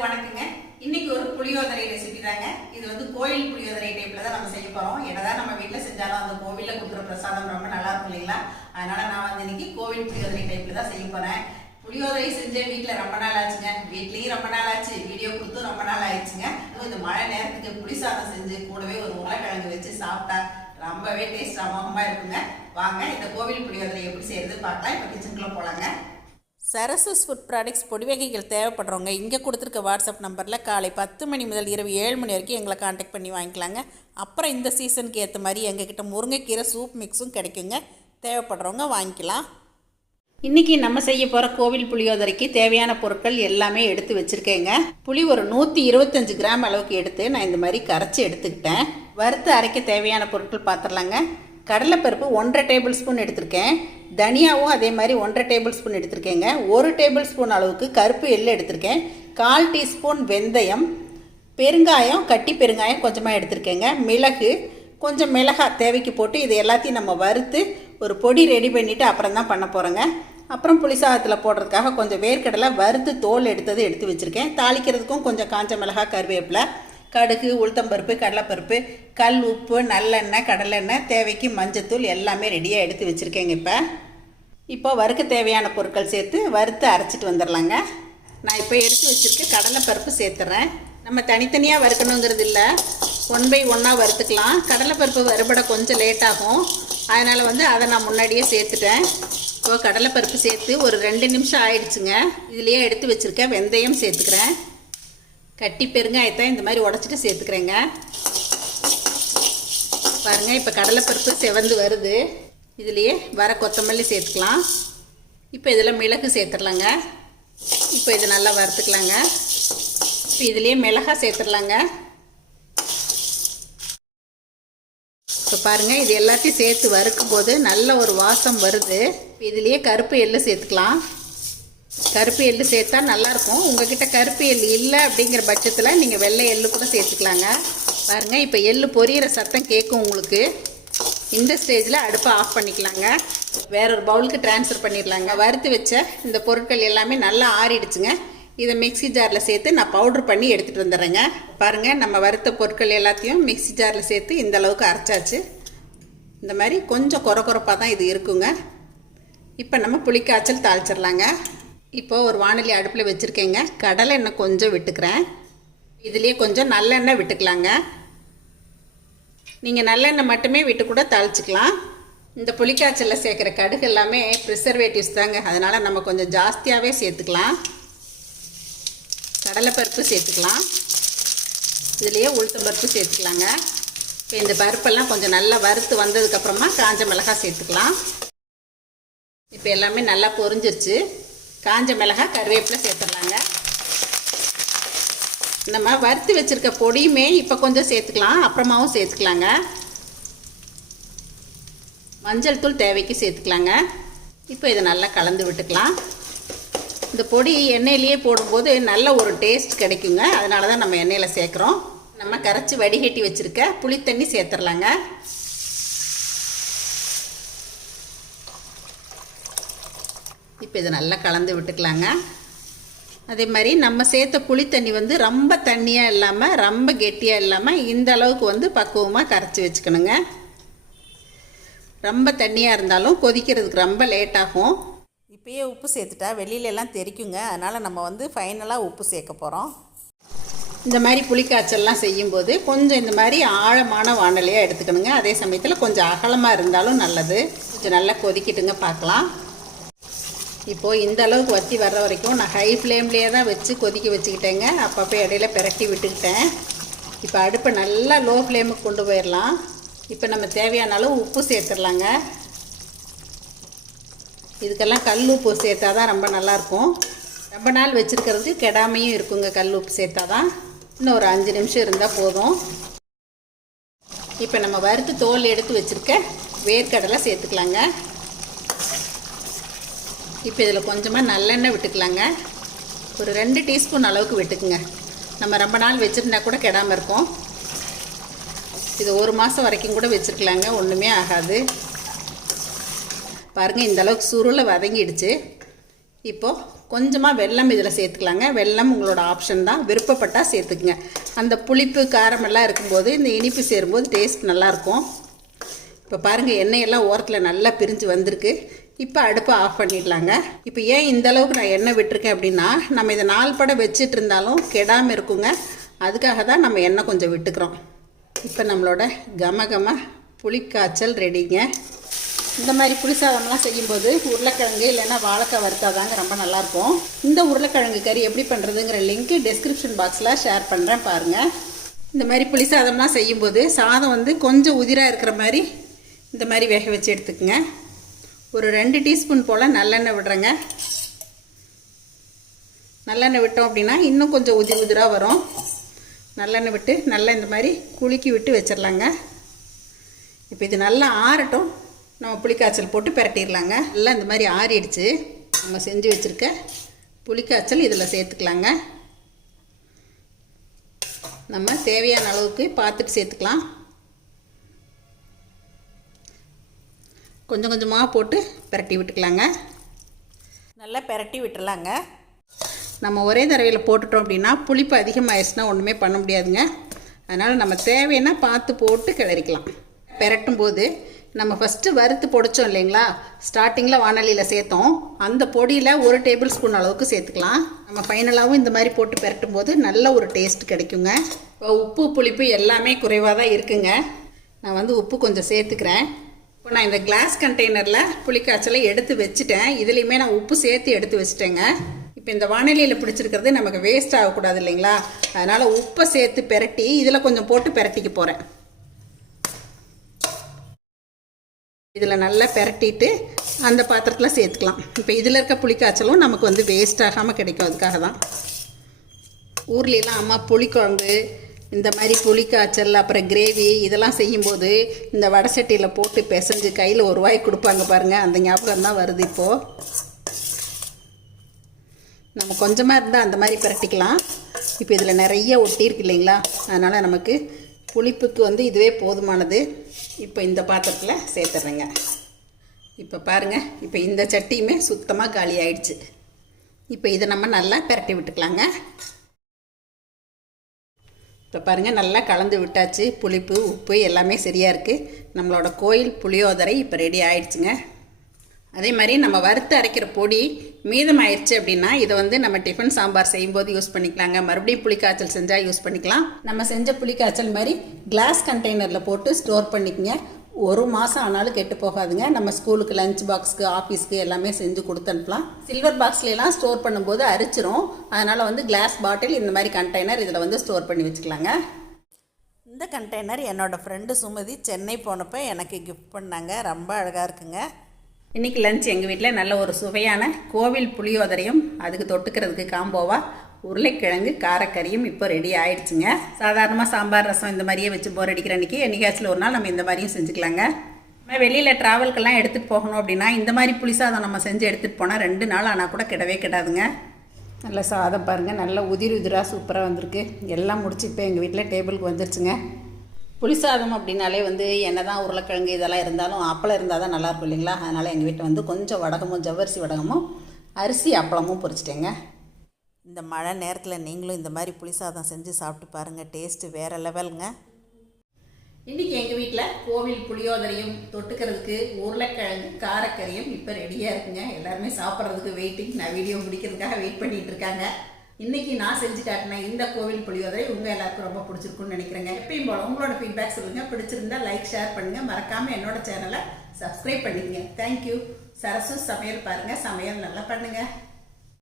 எல்லாருக்கும் வணக்கங்க. இன்னைக்கு ஒரு புளியோதரை ரெசிபி தாங்க. இது வந்து கோயில் புளியோதரை டைப்ல தான் நம்ம செய்ய போறோம். என்னதான் நம்ம வீட்டில் செஞ்சாலும் அந்த கோவிலில் கொடுக்குற பிரசாதம் ரொம்ப நல்லா இருக்கும் இல்லைங்களா? அதனால நான் வந்து இன்னைக்கு கோவில் புளியோதரை டைப்ல தான் செய்ய போறேன். புளியோதரை செஞ்சேன் வீட்டில் ரொம்ப நாள் ஆச்சுங்க. வீட்லேயும் ரொம்ப நாள் ஆச்சு. வீடியோ கொடுத்தும் ரொம்ப நாள் ஆயிடுச்சுங்க. அதுவும் இந்த மழை நேரத்துக்கு புளி சாதம் செஞ்சு கூடவே ஒரு உருளைக்கிழங்கு வச்சு சாப்பிட்டா ரொம்பவே டேஸ்ட் சமமாக இருக்குங்க. வாங்க இந்த கோவில் புளியோதரை எப்படி செய்யறது பார்க்கலாம். இப்போ கிச்சனுக்குள்ள போலாங்க. சரசஸ் ஃபுட் ப்ராடக்ட்ஸ் பொடி வகைகள் தேவைப்படுறவங்க இங்கே கொடுத்துருக்க வாட்ஸ்அப் நம்பரில் காலை பத்து மணி முதல் இரவு ஏழு மணி வரைக்கும் எங்களை காண்டாக்ட் பண்ணி வாங்கிக்கலாங்க. அப்புறம் இந்த சீசனுக்கு ஏற்ற மாதிரி எங்ககிட்ட முருங்கைக்கீரை சூப் மிக்ஸும் கிடைக்குங்க. தேவைப்படுறவங்க வாங்கிக்கலாம். இன்றைக்கி நம்ம செய்ய போகிற கோவில் புளியோதரைக்கு தேவையான பொருட்கள் எல்லாமே எடுத்து வச்சுருக்கேங்க. புளி ஒரு நூற்றி இருபத்தஞ்சு கிராம் அளவுக்கு எடுத்து நான் இந்த மாதிரி கரைச்சி எடுத்துக்கிட்டேன். வறுத்து அரைக்க தேவையான பொருட்கள் பார்த்துடலாங்க கடலைப்பருப்பு ஒன்றரை டேபிள் ஸ்பூன் எடுத்திருக்கேன். தனியாவும் அதே மாதிரி ஒன்றரை டேபிள் ஸ்பூன் எடுத்திருக்கேங்க. ஒரு டேபிள் ஸ்பூன் அளவுக்கு கருப்பு எள்ளு எடுத்திருக்கேன். கால் டீஸ்பூன் வெந்தயம் பெருங்காயம் கட்டி பெருங்காயம் கொஞ்சமாக எடுத்திருக்கேங்க. மிளகு கொஞ்சம் மிளகாய் தேவைக்கு போட்டு இது எல்லாத்தையும் நம்ம வறுத்து ஒரு பொடி ரெடி பண்ணிவிட்டு அப்புறம் தான் பண்ண போகிறோங்க அப்புறம் புளிசாதத்தில் போடுறதுக்காக கொஞ்சம் வேர்க்கடலை வறுத்து தோல் எடுத்தது எடுத்து வச்சுருக்கேன். தாளிக்கிறதுக்கும் கொஞ்சம் காஞ்ச மிளகாய் கருவேப்பிலை கடுகு உளுத்தம்பருப்பு கடலைப்பருப்பு கல் உப்பு நல்லெண்ணெய் கடலெண்ணெய் தேவைக்கு மஞ்சத்தூள் எல்லாமே ரெடியாக எடுத்து வச்சுருக்கேங்க இப்போ. இப்போ வறுக்க தேவையான பொருட்கள் சேர்த்து வறுத்து அரைச்சிட்டு வந்துடலாங்க நான் இப்போ எடுத்து வச்சுருக்க கடலைப்பருப்பு சேர்த்துறேன். நம்ம தனித்தனியாக வறுக்கணுங்கிறது இல்லை. ஒன் பை ஒன்னாக வறுத்துக்கலாம். கடலைப்பருப்பு வறுபட கொஞ்சம் லேட் ஆகும். அதனால் வந்து அதை நான் முன்னாடியே சேர்த்துட்டேன். இப்போ கடலைப்பருப்பு சேர்த்து ஒரு ரெண்டு நிமிஷம் ஆயிடுச்சுங்க. இதுலேயே எடுத்து வச்சுருக்கேன் வெந்தயம் சேர்த்துக்கிறேன். கட்டி பெருங்காயத்தை இந்த மாதிரி உடச்சிட்டு சேர்த்துக்கிறேங்க. பாருங்கள் இப்போ கடலைப்பருப்பு செவந்து வருது. இதுலேயே வர கொத்தமல்லி சேர்த்துக்கலாம். இப்போ இதில் மிளகு சேர்த்துடலாங்க. இப்போ இது நல்லா வறுத்துக்கலாங்க. இப்போ இதுலேயே மிளகா சேர்த்துடலாங்க. இப்போ பாருங்கள் இது எல்லாத்தையும் சேர்த்து வறுக்கும் போது நல்ல ஒரு வாசம் வருது. இப்போ இதுலேயே கருப்பு எள்ளு சேர்த்துக்கலாம். கருப்பு எள்ளு சேர்த்தா நல்லாயிருக்கும். உங்ககிட்ட கருப்பு எள்ளு இல்லை அப்படிங்கிற பட்சத்தில் நீங்கள் வெள்ளை எள்ளு கூட சேர்த்துக்கலாங்க. பாருங்கள் இப்போ எள்ளு பொரியிற சத்தம் கேட்கும் உங்களுக்கு. இந்த ஸ்டேஜில் அடுப்பை ஆஃப் பண்ணிக்கலாங்க. வேற ஒரு பவுலுக்கு ட்ரான்ஸ்ஃபர் பண்ணிடலாங்க. வறுத்து வச்ச இந்த பொருட்கள் எல்லாமே நல்லா ஆறிடுச்சுங்க. இதை மிக்ஸி ஜாரில் சேர்த்து நான் பவுட்ரு பண்ணி எடுத்துகிட்டு வந்துடுறேங்க. பாருங்கள் நம்ம வறுத்த பொருட்கள் எல்லாத்தையும் மிக்ஸி ஜாரில் சேர்த்து இந்த அளவுக்கு அரைச்சாச்சு. இந்த மாதிரி கொஞ்சம் குறை குறைப்பாக தான் இது இருக்குங்க. இப்போ நம்ம புளிக்காய்ச்சல் தாளிச்சிடலாங்க. இப்போ ஒரு வானொலி அடுப்பில் வச்சுருக்கேங்க. கடலை எண்ணெய் கொஞ்சம் விட்டுக்கிறேன். இதுலேயே கொஞ்சம் நல்லெண்ணெய் விட்டுக்கலாங்க. நீங்கள் நல்லெண்ணெய் மட்டுமே விட்டு கூட தாளிச்சிக்கலாம். இந்த புளிக்காய்ச்சலில் சேர்க்குற கடுகு எல்லாமே ப்ரிசர்வேட்டிவ்ஸ் தாங்க. அதனால் நம்ம கொஞ்சம் ஜாஸ்தியாகவே சேர்த்துக்கலாம். கடலைப்பருப்பு சேர்த்துக்கலாம். இதுலேயே உளுத்தம்பருப்பு சேர்த்துக்கலாங்க. இப்போ இந்த பருப்பெல்லாம் கொஞ்சம் நல்லா வறுத்து வந்ததுக்கப்புறமா காஞ்ச மிளகாய் சேர்த்துக்கலாம். இப்போ எல்லாமே நல்லா பொரிஞ்சிருச்சு. காஞ்ச மிளகாய் கருவேப்பிலை சேர்த்துடலாங்க. நம்ம வறுத்து வச்சுருக்க பொடியுமே இப்போ கொஞ்சம் சேர்த்துக்கலாம். அப்புறமாவும் சேர்த்துக்கலாங்க. மஞ்சள் தூள் தேவைக்கு சேர்த்துக்கலாங்க. இப்போ இதை நல்லா கலந்து விட்டுக்கலாம். இந்த பொடி எண்ணெயிலேயே போடும்போது நல்ல ஒரு டேஸ்ட் கிடைக்குங்க. அதனால தான் நம்ம எண்ணெயில் சேர்க்குறோம். நம்ம கரைச்சி வடிகட்டி வச்சுருக்க புளித்தண்ணி சேர்த்துடலாங்க. இப்போ இதை நல்லா கலந்து விட்டுக்கலாங்க. அதே மாதிரி நம்ம சேர்த்த புளி தண்ணி வந்து ரொம்ப தண்ணியாக இல்லாமல் ரொம்ப கெட்டியாக இல்லாமல் இந்த அளவுக்கு வந்து பக்குவமாக கரைச்சி வச்சுக்கணுங்க. ரொம்ப தண்ணியாக இருந்தாலும் கொதிக்கிறதுக்கு ரொம்ப லேட் ஆகும். இப்பயே உப்பு சேர்த்துட்டா வெளியிலலாம் தெரிக்குங்க. அதனால் நம்ம வந்து ஃபைனலாக உப்பு சேர்க்க போகிறோம் இந்த மாதிரி புளிக்காய்ச்சல்லாம் செய்யும்போது கொஞ்சம் இந்த மாதிரி ஆழமான வானலையாக எடுத்துக்கணுங்க. அதே சமயத்தில் கொஞ்சம் அகலமாக இருந்தாலும் நல்லது. கொஞ்சம் நல்லா கொதிக்கிட்டுங்க பார்க்கலாம். இப்போது இந்த அளவுக்கு வத்தி வர்ற வரைக்கும் நான் ஹை ஃப்ளேம்லேயே தான் வச்சு கொதிக்க வச்சுக்கிட்டேங்க. அப்பப்போ இடையில பிரட்டி விட்டுக்கிட்டேன். இப்போ அடுப்பை நல்லா லோ ஃப்ளேமுக்கு கொண்டு போயிடலாம் இப்போ நம்ம தேவையான அளவு உப்பு சேர்த்துடலாங்க இதுக்கெல்லாம் கல் உப்பு சேர்த்தா தான் ரொம்ப நல்லாயிருக்கும். ரொம்ப நாள் வச்சுருக்கிறதுக்கு கெடாமையும் இருக்குங்க கல் உப்பு சேர்த்தா தான். இன்னும் ஒரு அஞ்சு நிமிஷம் இருந்தால் போதும். இப்போ நம்ம வறுத்து தோல் எடுத்து வச்சுருக்க வேர்க்கடலை சேர்த்துக்கலாங்க. இப்போ இதில் கொஞ்சமாக நல்லெண்ணெய் விட்டுக்கலாங்க. ஒரு ரெண்டு டீஸ்பூன் அளவுக்கு விட்டுக்குங்க. நம்ம ரொம்ப நாள் வச்சுருந்தா கூட கெடாமல் இருக்கும். இது ஒரு மாதம் வரைக்கும் கூட வச்சுருக்கலாங்க. ஒன்றுமே ஆகாது. பாருங்கள் இந்த அளவுக்கு சுருளை வதங்கிடுச்சு. இப்போது கொஞ்சமாக வெல்லம் இதில் சேர்த்துக்கலாங்க. வெல்லம் உங்களோட ஆப்ஷன் தான். விருப்பப்பட்டால் சேர்த்துக்குங்க. அந்த புளிப்பு காரமெல்லாம் இருக்கும்போது இந்த இனிப்பு சேரும்போது டேஸ்ட் நல்லாயிருக்கும் இப்போ பாருங்கள் எண்ணெயெல்லாம் ஓரத்தில் நல்லா பிரிஞ்சு வந்திருக்கு. இப்போ அடுப்பை ஆஃப் பண்ணிடலாங்க. இப்போ ஏன் இந்த அளவுக்கு நான் எண்ணெய் விட்டுருக்கேன் அப்படின்னா நம்ம இதை நாள் படம் வச்சுட்டு இருந்தாலும் கெடாமல் இருக்குங்க. அதுக்காக தான் நம்ம எண்ணெய் கொஞ்சம் விட்டுக்கிறோம். இப்போ நம்மளோட கம கம புளிக்காய்ச்சல் ரெடிங்க. இந்த மாதிரி புளிசாதம்லாம் செய்யும்போது உருளைக்கிழங்கு இல்லைன்னா வாழைக்காய் வறுத்தாதாங்க ரொம்ப நல்லாயிருக்கும். இந்த உருளைக்கிழங்கு கறி எப்படி பண்ணுறதுங்கிற லிங்க்கு டிஸ்கிரிப்ஷன் பாக்ஸில் ஷேர் பண்ணுறேன் பாருங்கள் இந்த மாதிரி புளிசாதம்லாம் செய்யும்போது சாதம் வந்து கொஞ்சம் உதிராக இருக்கிற மாதிரி இந்த மாதிரி வேக வச்சு எடுத்துக்கோங்க. ஒரு ரெண்டு டீஸ்பூன் போல் நல்லெண்ணெய் விடுறேங்க. நல்லெண்ணெய் விட்டோம் அப்படின்னா இன்னும் கொஞ்சம் உதிர் உதிராக வரும். நல்லெண்ணெய் விட்டு நல்லா இந்த மாதிரி குலுக்கி விட்டு வச்சிடலாங்க இப்போ இது நல்லா ஆறட்டும். நம்ம புளிக்காய்ச்சல் போட்டு பிரட்டிடலாங்க நல்லா இந்த மாதிரி ஆறிடுச்சு. நம்ம செஞ்சு வச்சுருக்க புளிக்காய்ச்சல் இதில் சேர்த்துக்கலாங்க. நம்ம தேவையான அளவுக்கு பார்த்துட்டு சேர்த்துக்கலாம். கொஞ்சம் கொஞ்சமாக போட்டு பிரட்டி விட்டுக்கலாங்க. நல்லா பிரட்டி விட்டுலாங்க நம்ம ஒரே தடவையில் போட்டுட்டோம் அப்படின்னா புளிப்பு அதிகமாகிடுச்சுன்னா ஒன்றுமே பண்ண முடியாதுங்க. அதனால் நம்ம தேவைன்னா பார்த்து போட்டு கிளறிக்கலாம். பெரட்டும் போது நம்ம ஃபஸ்ட்டு வறுத்து பொடிச்சோம் இல்லைங்களா? ஸ்டார்டிங்கில் வானலியில் சேர்த்தோம். அந்த பொடியில் ஒரு டேபிள் ஸ்பூன் அளவுக்கு சேர்த்துக்கலாம். நம்ம ஃபைனலாகவும் இந்த மாதிரி போட்டு பெரட்டும் போது நல்ல ஒரு டேஸ்ட் கிடைக்குங்க. இப்போ உப்பு புளிப்பு எல்லாமே குறைவாக தான் இருக்குங்க. நான் வந்து உப்பு கொஞ்சம் சேர்த்துக்கிறேன். இப்போ நான் இந்த கிளாஸ் கண்டெய்னரில் புளிக்காய்ச்சலை எடுத்து வச்சுட்டேன். இதுலேயுமே நான் உப்பு சேர்த்து எடுத்து வச்சுட்டேங்க. இப்போ இந்த வானிலையில் பிடிச்சிருக்கிறது நமக்கு வேஸ்ட் ஆகக்கூடாது இல்லைங்களா? அதனால் உப்பை சேர்த்து பெரட்டி இதில் கொஞ்சம் போட்டு பெரட்டிக்க போகிறேன் இதில் நல்லா பெரட்டிட்டு அந்த பாத்திரத்தில் சேர்த்துக்கலாம். இப்போ இதில் இருக்க புளிக்காய்ச்சலும் நமக்கு வந்து வேஸ்ட் ஆகாமல் கிடைக்கும். அதுக்காக தான் ஊர்லெலாம் அம்மா புளிக்குழம்பு இந்த மாதிரி புளிக்காய்ச்சல் அப்புறம் கிரேவி இதெல்லாம் செய்யும்போது இந்த வடை சட்டியில் போட்டு பிசைஞ்சு கையில் ஒரு வாய் கொடுப்பாங்க பாருங்கள் அந்த ஞாபகம் தான் வருது இப்போது நம்ம கொஞ்சமாக இருந்தால் அந்த மாதிரி பிரட்டிக்கலாம். இப்போ இதில் நிறைய ஒட்டியிருக்கு இல்லைங்களா? அதனால் நமக்கு புளிப்புக்கு வந்து இதுவே போதுமானது. இப்போ இந்த பாத்திரத்தில் சேர்த்துட்றேங்க இப்போ பாருங்கள் இப்போ இந்த சட்டியுமே சுத்தமாக காலி ஆயிடுச்சு. இப்போ இதை நம்ம நல்லா பிரட்டி விட்டுக்கலாங்க. இப்போ பாருங்கள் நல்லா கலந்து விட்டாச்சு. புளிப்பு உப்பு எல்லாமே சரியாக இருக்குது நம்மளோட கோயில் புளியோதரை இப்போ ரெடி ஆயிடுச்சுங்க. அதே மாதிரி நம்ம வறுத்து அரைக்கிற பொடி மீதம் ஆயிடுச்சு அப்படின்னா இதை வந்து நம்ம டிஃபன் சாம்பார் செய்யும்போது யூஸ் பண்ணிக்கலாங்க. மறுபடியும் புளிக்காய்ச்சல் செஞ்சால் யூஸ் பண்ணிக்கலாம். நம்ம செஞ்ச புளிக்காய்ச்சல் மாதிரி கிளாஸ் கண்டெய்னரில் போட்டு ஸ்டோர் பண்ணிக்கங்க. ஒரு மாதம் ஆனாலும் கெட்டு போகாதுங்க. நம்ம ஸ்கூலுக்கு லஞ்ச் பாக்ஸ்க்கு ஆஃபீஸ்க்கு எல்லாமே செஞ்சு கொடுத்து அனுப்பலாம் சில்வர் பாக்ஸ்லாம் ஸ்டோர் பண்ணும்போது அரிச்சிரும். அதனால் வந்து கிளாஸ் பாட்டில் இந்த மாதிரி கண்டெய்னர் இதில் வந்து ஸ்டோர் பண்ணி வச்சுக்கலாங்க. இந்த கண்டெய்னர் என்னோடய ஃப்ரெண்டு சுமதி சென்னை போனப்போ எனக்கு கிஃப்ட் பண்ணாங்க. ரொம்ப அழகாக இருக்குங்க. இன்றைக்கி லஞ்ச் எங்கள் வீட்டில் நல்ல ஒரு சுவையான கோவில் புளியோதரையும் அதுக்கு தொட்டுக்கிறதுக்கு காம்போவாக உருளைக்கிழங்கு காரக்கறியும் இப்போ ரெடி ஆயிடுச்சுங்க. சாதாரணமாக சாம்பார் ரசம் இந்த மாதிரியே வச்சு போர் அடிக்கிற அன்றைக்கி என்னைக்காச்சும் ஒரு நாள் நம்ம இந்த மாதிரியும் செஞ்சுக்கலாங்க. நம்ம வெளியில் ட்ராவல்க்கெல்லாம் எடுத்துகிட்டு போகணும் அப்படின்னா இந்த மாதிரி புளிசாதம் நம்ம செஞ்சு எடுத்துகிட்டு போனால் ரெண்டு நாள் ஆனால் கூட கிடவே கிடாதுங்க. நல்ல சாதம் பாருங்கள் நல்ல உதிர் உதிராக சூப்பராக வந்திருக்கு. எல்லாம் முடிச்சு இப்போ எங்கள் வீட்டில் டேபிளுக்கு வந்துருச்சுங்க. புளிசாதம் அப்படின்னாலே வந்து என்ன தான் உருளைக்கிழங்கு இதெல்லாம் இருந்தாலும் அப்பளம் இருந்தால் தான் நல்லாயிருக்கும் இல்லைங்களா? அதனால் எங்கள் வீட்டில் வந்து கொஞ்சம் வடகமும் ஜவ்வரிசி வடகமும் அரிசி அப்பளமும் பொரிச்சிட்டேங்க. இந்த மழை நேரத்தில் நீங்களும் இந்த மாதிரி புளிசாதம் செஞ்சு சாப்பிட்டு பாருங்கள் டேஸ்ட்டு வேறு லெவலுங்க. இன்றைக்கி எங்கள் வீட்டில் கோவில் புளியோதரையும் தொட்டுக்கிறதுக்கு உருளைக்கிழங்கு காரக்கறியும் இப்போ ரெடியாக இருக்குங்க. எல்லாருமே சாப்பிட்றதுக்கு வெயிட்டிங் நான் வீடியோ முடிக்கிறதுக்காக வெயிட் பண்ணிகிட்டு இருக்காங்க. இன்றைக்கி நான் செஞ்சு காட்டின இந்த கோவில் புளியோதரை உங்கள் எல்லாருக்கும் ரொம்ப பிடிச்சிருக்குன்னு நினைக்கிறேங்க. எப்பயும் போல் உங்களோட ஃபீட்பேக் சொல்லுங்கள் பிடிச்சிருந்தா லைக் ஷேர் பண்ணுங்கள் மறக்காமல் என்னோட சேனலை சப்ஸ்கிரைப் பண்ணிக்கங்க. தேங்க்யூ சரசு சமையல் பாருங்கள் சமையல் நல்லா பண்ணுங்கள்